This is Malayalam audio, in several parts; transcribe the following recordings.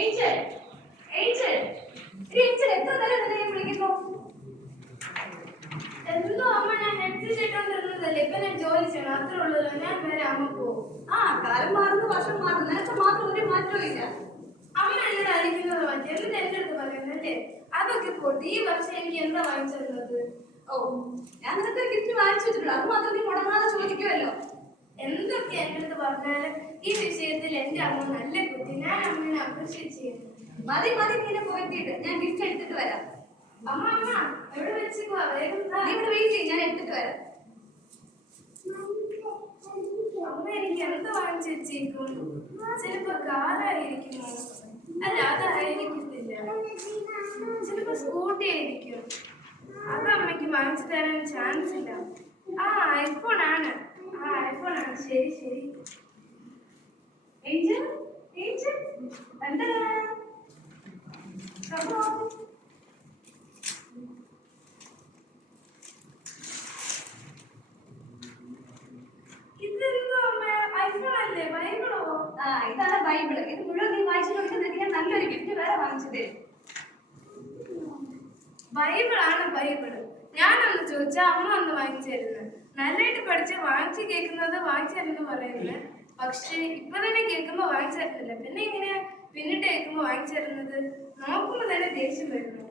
ഏഞ്ചൽ ഏഞ്ചൽ ഏഞ്ചൽ എത്ര നേരം തന്നെ ഞാൻ വിളിക്കുന്നു. എന്തോ അമ്മ, ഞാൻ ഹെഡ്സെറ്റ് ഇട്ടോണ്ടിരുന്നതല്ലേ. ഇപ്പൊ ഞാൻ ജോലി ചെയ്യണം, അത്രേ ഉള്ളൂ. ഞാൻ വരെ അമ്മ പോകും. കാലം മാറുന്നു, വർഷം മാറുന്നു, നിനക്ക് മാത്രം ഒരു മാറ്റവും ഇല്ല. അമ്മ എങ്ങനെ അടിക്കുന്നത് മാറ്റി എന്നിട്ട് എന്റെ അടുത്ത് പറയുന്നല്ലേ. അതൊക്കെ പോട്ടെ, ഈ വർഷം എനിക്ക് എന്താ വാങ്ങിച്ചു തന്നത്? ഞാൻ നിനക്ക് ഗിഫ്റ്റ് വാങ്ങിച്ചു വെച്ചിട്ടുള്ളൂ, അത് മാത്രം നീ മുടങ്ങാതെ ചോദിക്കുമല്ലോ. എന്തൊക്കെ എന്റെ അടുത്ത് പറഞ്ഞാലും ഈ വിഷയത്തിൽ എന്റെ അമ്മ നല്ല കുട്ടി. ഞാൻ അമ്മനെ അപ്രീഷിയേറ്റ് ചെയ്യുന്നു. മതി മതി, നീനെ പോയിട്ടിട്ട് ഞാൻ ഗിഫ്റ്റ് എടുത്തിട്ട് വരാം. അമ്മ അമ്മ എവിടെ വെച്ചേക്കുവാ? വേഗം നീ ഇവിടെ വെയിറ്റ് ചെയ്യും, ഞാൻ എടുത്തിട്ട് വരാം. അമ്മ എനിക്ക് എന്താ വാങ്ങിച്ചു വെച്ചേക്കും? ചിലപ്പോ കാറായിരിക്കുമോ? അല്ല, അതായിരിക്കത്തില്ല. ചിലപ്പോ സ്കൂട്ടി ആയിരിക്കും. അത് അമ്മയ്ക്ക് വാങ്ങിച്ചു തരാൻ ചാൻസ് ഇല്ല. ഐഫോൺ ആണ്. ഐഫോൺ ആണ്. ശരി ശരി. ഏഞ്ചൽ ഏഞ്ചൽ എന്താ ഇതെന്തോ അമ്മ? ഐഫോൺ അല്ലേ? ബൈബിളോ? ഇതാണ് ബൈബിള്. ഇത് മുഴുവൻ നീ വായിച്ചു കൊടുക്കുന്നത് ഞാൻ നല്ലൊരു ഗിഫ്റ്റ് വേറെ വാങ്ങിച്ചു തരും. ബൈബിളാണ് ബൈബിള്. ഞാനൊന്ന് ചോദിച്ചാൽ അമ്മ ഒന്ന് വാങ്ങിച്ചു തരുന്നത്. നല്ലതായിട്ട് പഠിച്ച് വാങ്ങിച്ചു കേൾക്കുന്നത് വാങ്ങിച്ചു തരുന്നു പറയുന്നത്. പക്ഷെ ഇപ്പൊ തന്നെ കേൾക്കുമ്പോ വാങ്ങിച്ചു തരുന്നില്ല. പിന്നെ എങ്ങനെയാ പിന്നിട്ട് കേൾക്കുമ്പോ വാങ്ങിച്ചു തരുന്നത്? നോക്കുമ്പോ തന്നെ ദേഷ്യം വരുന്നു.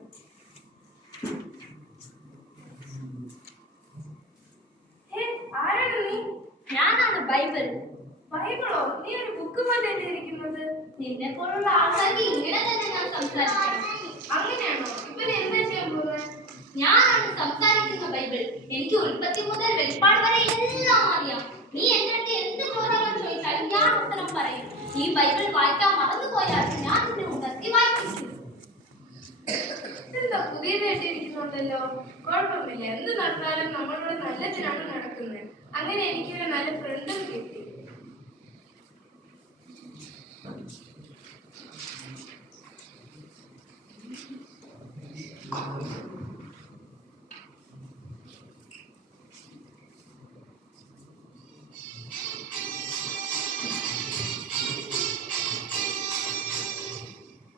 ആരാണ് നീ? ഞാനാണ് ബൈബിൾ. ബൈബിളോ? നീ ഒരു ബുക്ക് പോലെ അല്ലേ ഇരിക്കുന്നത്? നിന്നെ പോലുള്ള ആൾക്കാർക്ക് ഇങ്ങനെ തന്നെ ഞാൻ സംസാരിക്കണം. അങ്ങനെയാണോ? ഇപ്പൊ നീ എന്താ ചെയ്യാൻ പോകുന്നത്? ഞാനാണ് സംസാരിക്കുന്ന ബൈബിൾ. എനിക്ക് ഉൽപ്പത്തി മുതൽ വെളിപ്പാട് വരെ എല്ലാം അറിയാം. നീ എന്റെ അടുത്ത് എന്ത് ചോദ്യങ്ങൾ ചോദിച്ചാലും ഞാൻ ഉത്തരം പറയും. ഈ ബൈബിൾ വായിക്കാൻ മറന്നുപോയാൽ ഞാൻ നിന്നെ ഉണർത്തി വായിപ്പിക്കും. എന്താ പുതിയതായിട്ട് ഇരിക്കുന്നുണ്ടല്ലോ? കുഴപ്പമില്ല, എന്ത് നടന്നാലും നമ്മളിവിടെ നല്ലതിനാണ് നടക്കുന്നത്. അങ്ങനെ എനിക്കൊരു നല്ല ഫ്രണ്ടും കിട്ടി.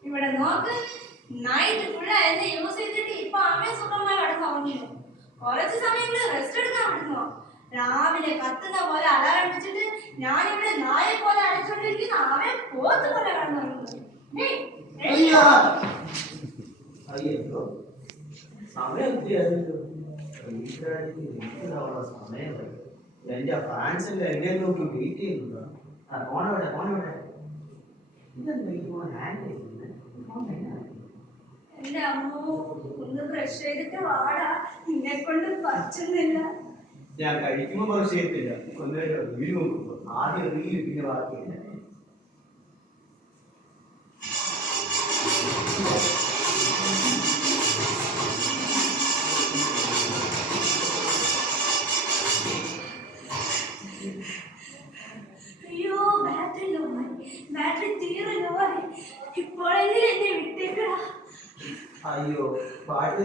ഇവിടെ നോക്ക്, നൈറ്റ് ഫുള്ളായിരുന്നു യൂസ് ചെയ്തിട്ട് ഇപ്പൊ അമ്മയെ സുഖമായി കിടന്നു ഉറങ്ങുന്നു. കുറച്ച് സമയങ്ങളിൽ റെസ്റ്റ് എടുക്കാൻ വിടുന്നു. രാവിലെ കത്തുന്ന പോലെ അലാറം വെച്ചിട്ട് ഞാനിവിടെ നായെ പോലെ അടിച്ചോണ്ടിരിക്കുന്ന അവയെ പോത്ത് പോലെ കിടന്നുറങ്ങുന്നു. എന്റെ ഫ്രാൻസിന്റെ എന്നെ നോക്കി വെയിറ്റ് ചെയ്യുന്നുണ്ടോ? ഫോണോടെ ഇതെന്താ ഈ ഫോൺ ഹാങ് ചെയ്യുന്നത്? എന്റെ അമ്മോ, ഒന്ന് ബ്രഷ് ചെയ്തിട്ട് വാടാ, നിന്നെ കൊണ്ട് പറ്റുന്നില്ല. ഞാൻ കഴിക്കുമ്പോ ബ്രഷ് ചെയ്യത്തില്ല. ഒന്ന് റീൽ നോക്കുമ്പോ ആദ്യം റീൽ പിന്നെ ബാക്കിയില്ല. അയ്യോ, ബാറ്ററി തീരെ ലോവായി. ഇപ്പോഴെങ്കിലും എന്നെ വിട്ടേക്കടാ. അയ്യോ, പാട്ട്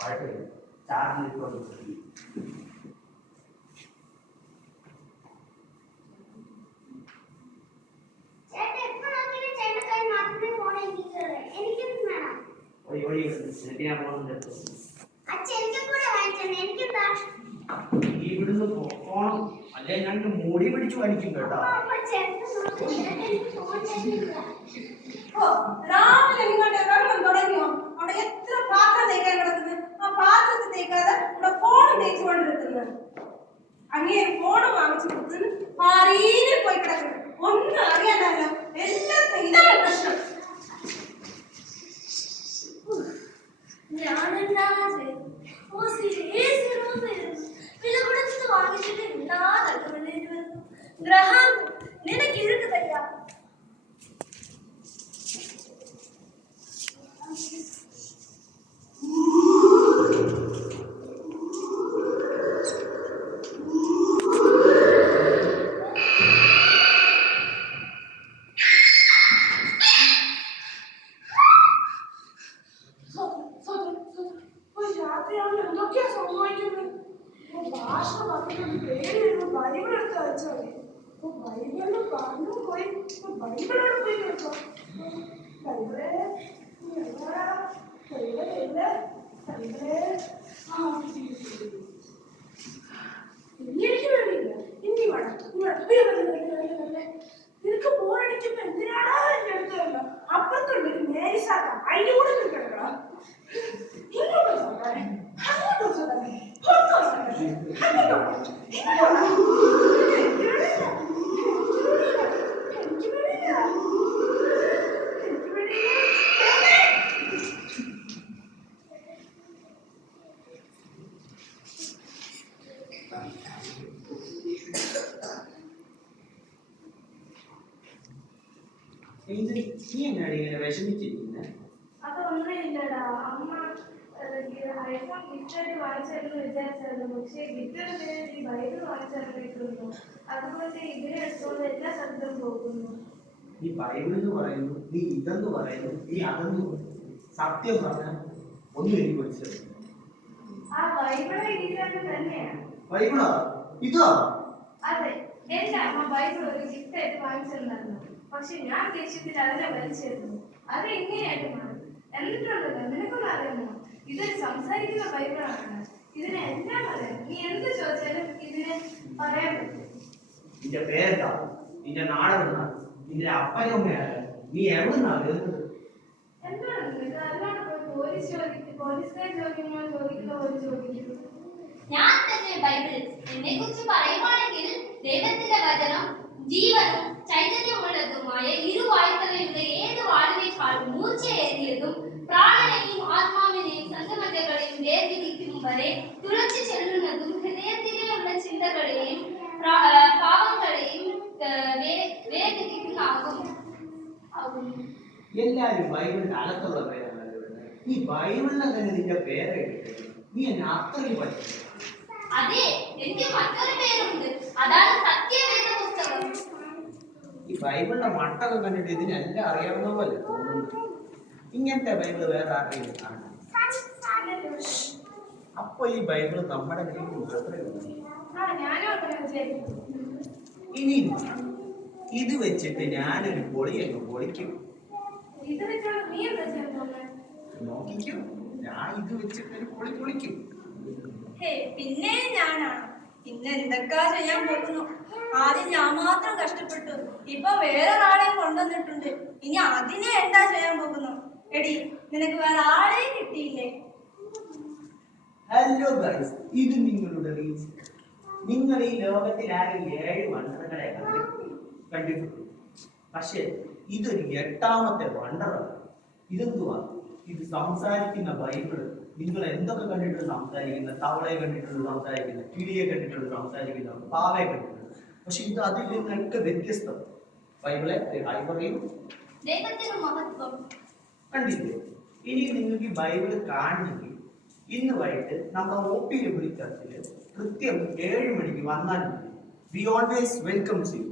പാട്ട് ചാർജ് ഇട്ടോണ്ട് ഇവിടുന്ന് പോണം, അല്ലെ ഞാൻ മുടി പിടിച്ചു വലിക്കും കേട്ടോ. രാവിലെ നിങ്ങളുടെ വെള്ളം തുടങ്ങിയോ? അവിടെ എത്ര പാത്രം തേക്കാൻ കിടക്കുന്നത്, ആ പാത്രത്തിൽ തേക്കാതെ ഇവിടെ ഫോൺ തേച്ചുകൊണ്ടിരിക്കുന്നത്. അങ്ങനെ ഫോൺ വാങ്ങിച്ചു കൊടുത്തത് മാറിയിൽ പോയി കിടക്കുന്നത്. ഒന്നും അറിയാണ്ടല്ലോ, എല്ലാത്തിനും ഇതാണ് പ്രശ്നം. ഞാനെന്താ വില കൊടുത്ത് വാങ്ങിച്ചിട്ട് ഗ്രഹം നിനക്ക് ഇരുക്ക് തയ്യാ. നീ എങ്ങനെയാണ് ഇങ്ങനെ വിഷമിച്ചിരിക്കുന്നത്? അതൊന്നുമില്ലടാ. അമ്മ ഐഫോൺ ഗിഫ്റ്റായിട്ട് വാങ്ങിച്ചായിരുന്നു വിചാരിച്ചായിരുന്നു. പക്ഷേ ഗിഫ്റ്റ് ഈ ബൈബിൾ വാങ്ങിച്ചായിരുന്നു. അതുകൊണ്ട് ഇതിനെ എടുത്തുകൊണ്ട് എല്ലാ സ്ഥലത്തും പോകുന്നു. നീ ബൈബിൾ എന്ന് പറയുന്നു, നീ ഇതെന്ന് പറയുന്നു, നീ അതെന്ന് സത്യം പറഞ്ഞ ഒന്നും എനിക്ക് മനസ്സിലായി. ആ ബൈബിള് ഇതിനകത്ത് തന്നെയാണ്. ബൈബിളാ ഇതോ? അതെ, എന്റെ അമ്മ ബൈബിൾ ഒരു ഗിഫ്റ്റായിട്ട് വാങ്ങിച്ചിരുന്നായിരുന്നു. പക്ഷെ ഞാൻ ദേഷ്യത്തിൽ അതിനെ വലിച്ചെടുത്തു. അത് എങ്ങനെയായിട്ട് മാറി? എന്നിട്ടുണ്ടല്ലോ, നിനക്കൊന്നും അറിയാമോ, ഇതൊരു സംസാരിക്കുന്ന ബൈബിളാണ്. ഇതിനെ എല്ലാം പറയാം. നീ എന്ത് ചോദിച്ചാലും ഇതിനെ പറയാൻ പറ്റും. നിന്റെ പേരെന്താ? നിന്റെ നാടെവിടുന്ന? നിന്റെ അപ്പനും അമ്മയാണ്? നീ എവിടുന്നാ വരുന്നത്? എന്താണ് നിനക്ക്? അല്ലാണ്ട് പോയി പോലീസുകാർ ചോദിക്കുമ്പോൾ ചോദിക്കുന്ന പോലെ ചോദിക്കുന്നു. ഞാൻ തന്നെ ബൈബിൾ എന്നെ കുറിച്ച് പറയുവാണെങ്കിൽ ദൈവത്തിന്റെ വചനം ജീവനും ചൈതന്യമുള്ളതുമായ ഇരുവായുത്തലയുള്ള ഏത് വാളിനേക്കാളും മൂർച്ചയേറിയതും പ്രാണനെയും ആത്മാവിനെയും സന്ധമതകളെയും വേർതിരിക്കും വരെ തുളച്ചു ചെല്ലുന്നതും ഹൃദയത്തിലുള്ള ചിന്തകളെയും പാവങ്ങളെയും വേർതിരിക്കുന്നതാകും. എല്ലാരും ബൈബിളിന്റെ അകത്തുള്ള പേരാണ്. ഈ ബൈബിളിനെ തന്നെ നിന്റെ പേരായിട്ട് നീ എന്നെ അത്രയും പഠിച്ചു. അതെ, എനിക്ക് മറ്റൊരു പേരുണ്ട്. അതാണ് സത്യവേദ പുസ്തകം. ഈ ബൈബിളിന്റെ മട്ടൊക്കെ കണ്ടിട്ട് ഇതിനെല്ലാം അറിയാവുന്ന പോലെ തോന്നുന്നു. ഇങ്ങനത്തെ ബൈബിള് വേറെ ആരെങ്കിലും കാണാം? അപ്പൊ ഈ ബൈബിള് നമ്മുടെ കയ്യിൽ മാത്രമേ ഉള്ളൂ. ഞാനും അങ്ങനെ വിചാരിക്കുന്നു. ഇനി ഇത് വെച്ചിട്ട് ഞാനൊരു പൊളിയൊക്കെ പൊളിക്കും. ഇത് വെച്ചോണ്ട് നീ എന്താ ചെയ്യാൻ പോകുന്നത്? നോക്കിക്കോ, ഞാൻ ഇത് വെച്ചിട്ട് ഒരു പൊളി പൊളിക്കും. പിന്നെ ഞാനാണ് ഇന്ന് എന്തൊക്കെയാ ചെയ്യാൻ പോകുന്നു. ആദ്യം ഞാൻ മാത്രം കഷ്ടപ്പെട്ടു, ഇപ്പൊ വേറെ ആളെയും കൊണ്ടുവന്നിട്ടുണ്ട്. ഇനി അതിനെ എന്താ ചെയ്യാൻ പോകുന്നു? എടി, നിനക്ക് വേറെ ആളെയും കിട്ടിയില്ലേ? ഹലോ ഗൈസ്, ഇത് നിങ്ങളുടെ റീച്ച്. നിങ്ങൾ ഈ ലോകത്തിൽ ആകെ 7 വണ്ടറുകളെ കണ്ടിട്ടുണ്ട്. പക്ഷെ ഇതൊരു 8ാമത്തെ വണ്ടറാണ്. ഇതെന്തുവാ? ഇത് സംസാരിക്കുന്ന ബൈബിള്. നിങ്ങൾ എന്തൊക്കെ കണ്ടിട്ടുണ്ട് സംസാരിക്കുന്ന? തവളയെ കണ്ടിട്ടുണ്ട് സംസാരിക്കുന്ന, കിളിയെ കണ്ടിട്ടുണ്ട് സംസാരിക്കുന്ന, പാവയെ കണ്ടിട്ടുണ്ട്. പക്ഷെ ഇത് അതിൽ നിന്നൊക്കെ വ്യത്യസ്തം. ബൈബിളെ പറയും ദൈവത്തിന് മഹത്വം. കണ്ടില്ലേ? ഇനി നിങ്ങൾക്ക് ഈ ബൈബിള് കാണണമെങ്കിൽ ഇന്ന് വൈകിട്ട് നമ്മുടെ OP ചർച്ചില് കൃത്യം 7 മണിക്ക് വന്നാൽ മതി. We always welcomes you.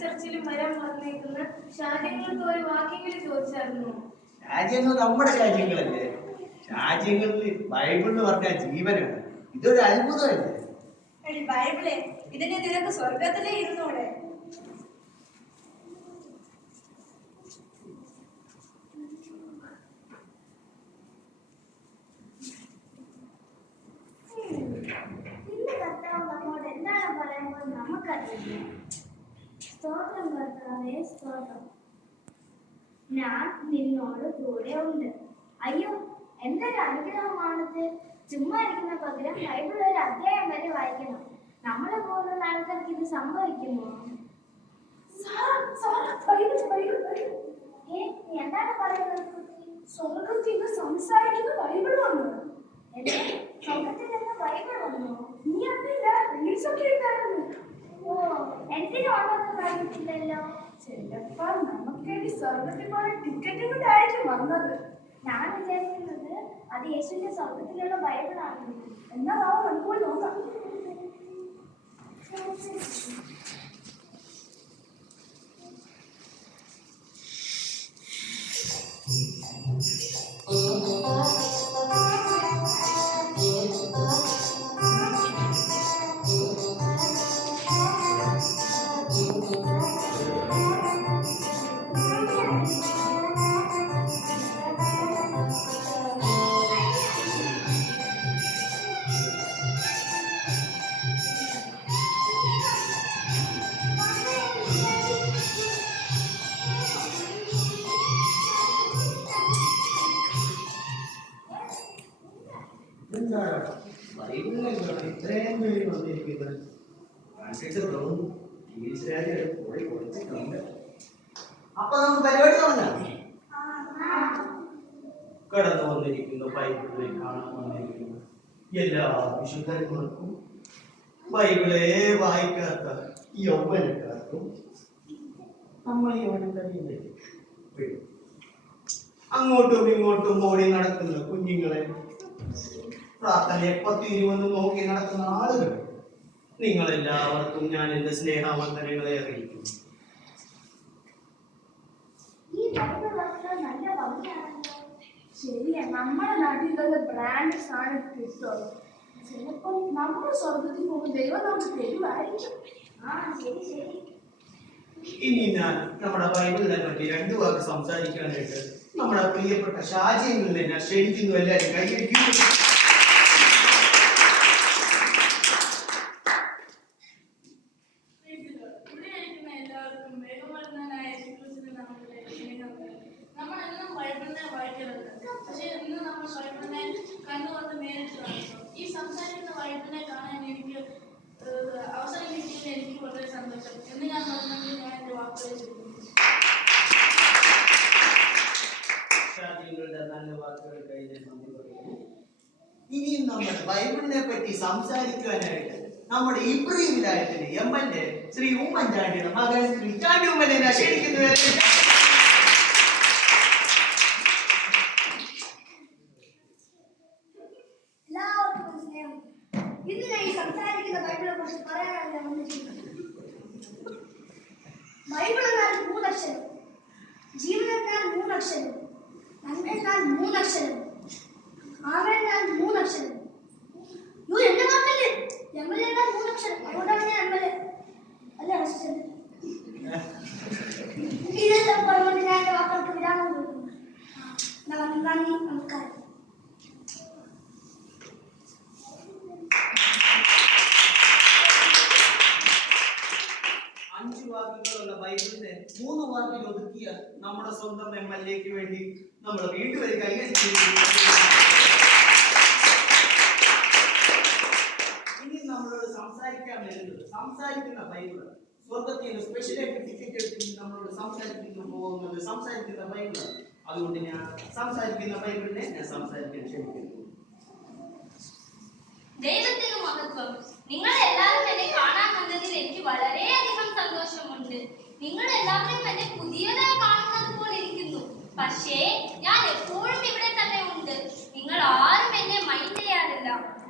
ചർച്ചിലും വരാൻ പറഞ്ഞേക്കുന്ന ഷാജങ്ങൾക്ക് ഒരു വാക്യങ്ങളിൽ ചോദിച്ചായിരുന്നു. രാജ്യങ്ങൾ നമ്മുടെ രാജ്യങ്ങളല്ലേ? രാജ്യങ്ങളിൽ ബൈബിൾ എന്ന് പറഞ്ഞാൽ ജീവനാണ്. ഇതൊരു അത്ഭുതമല്ലേ? എടി ബൈബിളെ, ഇതിനെ നിനക്ക് സ്വർഗത്തിലേ ഇരുന്നൂടെ? ഇന്ന് കർത്താവ് നമ്മോട് എന്താണ് പറയുമ്പോൾ നമുക്കറിയില്ല. സ്തോത്രം കർത്താവേ, സ്തോത്രം. ഞാൻ നിന്നോട് കൂടെ ഉണ്ട്. അയ്യോ, എന്തൊരു അനുഗ്രഹമാണത്. ചുമ്മാ ഇരിക്കുന്ന പകരം ബൈബിൾ ഒരു അധ്യായം വരെ വായിക്കണം. നമ്മളെ പോലുള്ള ആൾക്കാർക്ക് ഇത് സംഭവിക്കുമോ? നീ എന്താണ് പറയുന്നത്? സ്വർഗത്തിൽ നിന്ന് സംസാരിക്കുന്ന ബൈബിൾ വന്നു. സ്വർഗത്തിൽ നിന്ന് ബൈബിൾ വന്നു? നീ അറിയില്ല? റീൽസ് ഒക്കെ ഉണ്ടായിരുന്നു. ഓ, എന്തിനും ഉള്ളത് പറഞ്ഞിട്ടില്ലല്ലോ. ചിലപ്പോൾ നമുക്കേണ്ടി സ്വർഗത്തിൽ പോലെ ടിക്കറ്റ് കൊണ്ടായിരിക്കും വന്നത്. ഞാൻ വിചാരിക്കുന്നത് അത് യേശുവിന്റെ സ്വർഗത്തിലുള്ള ബൈബിളാണ്. എന്നാ നമുക്ക് പോയി നോക്കാം. ഇത്രയും പേര് വന്നിരിക്കുന്നത് അപ്പൊ നമുക്ക് പരിപാടി തുടങ്ങാം. കടന്നു വന്നിരിക്കുന്നു ബൈബിളിനെ കാണാൻ വന്നിരിക്കുന്നു എല്ലാ വിശുദ്ധന്മാർക്കും, ബൈബിളെ വായിക്കാത്ത യൗവനക്കാർക്കും നമ്മൾ യൗവനം കഴിയുന്നില്ലേ? അങ്ങോട്ടും ഇങ്ങോട്ടും ഓടി നടക്കുന്ന കുഞ്ഞുങ്ങളെ, പ്രാർത്ഥനയെ 10-20 നോക്കി നടക്കുന്ന ആളുകൾ, നിങ്ങളെല്ലാവർക്കും ഞാൻ എന്റെ സ്നേഹവന്ദനങ്ങളെ അറിയിക്കും. ഈ ബൈബിൾ വാക്കുകൾ നല്ല ഭംഗിയാണല്ലോ. ശരിയാ, നമ്മുടെ നാട്ടിൽ ഇതൊക്കെ ബ്രാൻഡ് സാധനം കിട്ടുമല്ലോ. ചിലപ്പോൾ നമ്മുടെ സ്വർഗത്തിൽ പോകുമ്പോൾ ദൈവം നമുക്ക് തരുമായിരിക്കും. ആ ശരി ശരി. ഇനി ഞാൻ നമ്മുടെ ബൈബിളിനെ പറ്റി 2 വാക്ക് സംസാരിക്കാനായിട്ട് നമ്മുടെ പ്രിയപ്പെട്ട ഷാജിയിൽ ഞാൻ ക്ഷണിക്കുന്നു. എല്ലാവരും കൈയടിക്കും. നമ്മളെല്ലാം ബൈബിളിനെ വായിക്കാറുണ്ട്. പക്ഷെ ഇന്ന് നമ്മൾ ബൈബിളിനെ കണ്ടുകൊണ്ട് നേരിട്ട് കാണുന്നു. ഈ സംസാരിക്കുന്ന ബൈബിളിനെ കാണാൻ എനിക്ക് അവസരം കിട്ടിയതിൽ എനിക്ക് വളരെ സന്തോഷം. എന്ന് ഞാൻ പറഞ്ഞെങ്കിൽ ഞാൻ എൻ്റെ വാക്കുകൾ ചെയ്യുന്നു. ഷാജിയുടെ നല്ല വാക്കുകൾ കഴിഞ്ഞ് നന്ദി പറയുന്നു. ഇനിയും നമ്മൾ ബൈബിളിനെ പറ്റി സംസാരിക്കാനായിട്ട് നമ്മുടെ ഇബ്രാഹിം വിലായത്തിന്റെ MLA ശ്രീ ഉമ്മൻചാണ്ടിയുടെ മകൻ ശ്രീ ചാണ്ടി ഉമ്മനെ ക്ഷണിക്കുന്നു. എല്ലാവർക്കും സ്നേഹം. ഇന്ന് ഞാൻ ഈ സംസാരിക്കുന്ന ബൈബിളിനെ കുറിച്ച് പറയാനാണ് ഞാൻ വന്നിരിക്കുന്നത്. ബൈബിൾ എന്നാൽ 3 അക്ഷരം, ജീവൻ എന്നാൽ 3 അക്ഷരം, നന്മ എന്നാൽ 3 അക്ഷരം, ആമേൻ എന്നാൽ 3 അക്ഷരം. എന്റെ വാക്കല്ലേ MLA എന്നാൽ 3 അക്ഷരം, അതുകൊണ്ടാണ് ഞാൻ MLA അല്ല അസിസ്റ്റന്റ്. ഇതെല്ലാം പറഞ്ഞുകൊണ്ട് ഞാൻ എന്റെ വാക്കുകൾക്ക് വിരാമം കൊടുക്കുന്നു. നന്ദി, നമസ്കാരം. 5 വാക്യങ്ങളുള്ള ബൈബിളിനെ 3 വാക്കിൽ ഒതുക്കിയ നമ്മുടെ സ്വന്തം MLAക്ക് വേണ്ടി നമ്മൾ വീണ്ടും ഒരു കൈയടിച്ചു. ഇനി നമ്മളോട് സംസാരിക്കാൻ വരുന്നത് സംസാരിക്കുന്ന ബൈബിൾ. സ്വർഗത്തിൽ നിന്ന് സ്പെഷ്യലായിട്ട് ടിക്കറ്റ് എടുത്ത് നമ്മളോട് സംസാരിക്കുന്ന ബൈബിളാണ്. അതുകൊണ്ട് ഞാൻ സംസാരിക്കുന്ന ബൈബിളിനെ ഞാൻ സംസാരിക്കാൻ ക്ഷണിക്കുന്നു. ദൈവത്തിന് മഹത്വം. നിങ്ങൾ എല്ലാവരും എന്നെ കാണാൻ വന്നതിൽ എനിക്ക് വളരെയധികം സന്തോഷമുണ്ട്. നിങ്ങൾ എല്ലാവരും എന്നെ പുതിയതായി കാണുന്നത് പോലെ ഇരിക്കുന്നു. പക്ഷേ ഞാൻ എപ്പോഴും ഇവിടെ തന്നെ ഉണ്ട്. നിങ്ങൾ ആരും എന്നെ മൈൻഡ് ചെയ്യാറില്ല.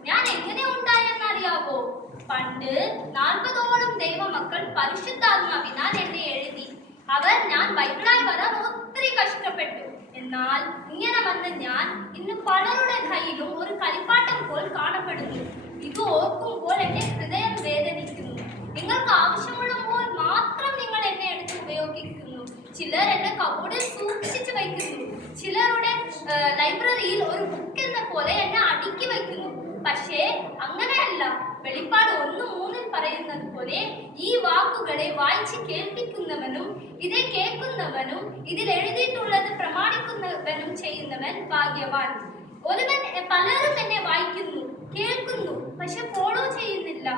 ഞാൻ എങ്ങനെ ഉണ്ടായെന്നറിയാവോ? പണ്ട് 40ഓളം ദൈവമക്കൾ പരിശുദ്ധാത്മാവിനാൽ എന്നെ എഴുതി. അവർ ഞാൻ ബൈബിളായി വരാൻ ഒത്തിരി കഷ്ടപ്പെട്ടു. എന്നാൽ ഇങ്ങനെ വന്ന ഞാൻ ഇന്ന് പലരുടെ കയ്യിലും ഒരു കളിപ്പാട്ടം പോൽ കാണപ്പെടുന്നു. ഇത് ഓർക്കുമ്പോൾ എന്റെ ഹൃദയം വേദനിക്കുന്നു. നിങ്ങൾക്ക് ആവശ്യമുള്ളപ്പോൾ മാത്രം നിങ്ങൾ എന്നെ എടുത്ത് ഉപയോഗിക്കുന്നു. ചിലർ എന്റെ കബോർഡിൽ സൂക്ഷിച്ചു വയ്ക്കുന്നു. ചിലരുടെ ലൈബ്രറിയിൽ ഒരു ബുക്ക് എന്ന പോലെ എന്നെ അടുക്കി വയ്ക്കുന്നു. പക്ഷേ അങ്ങനെയല്ല. വെളിപ്പാട് 1:3 പറയുന്നത് പോലെ ഈ വാക്കുകളെ വായിച്ച് കേൾപ്പിക്കുന്നവനും ഇതേ കേൾക്കുന്നവനും ഇതിൽ എഴുതിയിട്ടുള്ളത് പ്രമാണിക്കുന്നവനും ചെയ്യുന്നവൻ ഭാഗ്യവാൻ. പലരും എന്നെ വായിക്കുന്നു, കേൾക്കുന്നു, പക്ഷെ ഫോളോ ചെയ്യുന്നില്ല.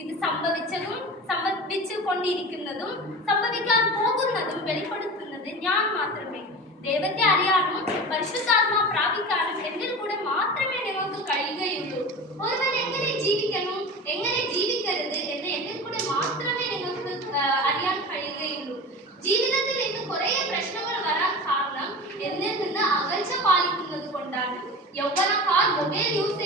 ഇത് സംഭവിച്ചു കൊണ്ടിരിക്കുന്നതും സംഭവിക്കാൻ പോകുന്നതും വെളിപ്പെടുത്തുന്നത് ഞാൻ മാത്രമേ. ദൈവത്തെ അറിയാനും പരിശുദ്ധാത്മാ പ്രാപിക്കാനും എന്നിൽ കൂടെ മാത്രമേ നിങ്ങൾക്ക് കഴിയുകയുള്ളൂ. ഒരുവൻ എങ്ങനെ ജീവിക്കണം, എങ്ങനെ ജീവിക്കരുത് എന്ന് എന്നിൽ കൂടെ മാത്രമേ നിങ്ങൾക്ക് അറിയാൻ കഴിയുകയുള്ളൂ. ജീവിതത്തിൽ ഇന്ന് കുറേ പ്രശ്നങ്ങൾ വരാൻ കാരണം എന്നിൽ നിന്ന് അകൽച്ച പാലിക്കുന്നത് കൊണ്ടാണ്. യൗവനക്കാർ മൊബൈൽ യൂസ്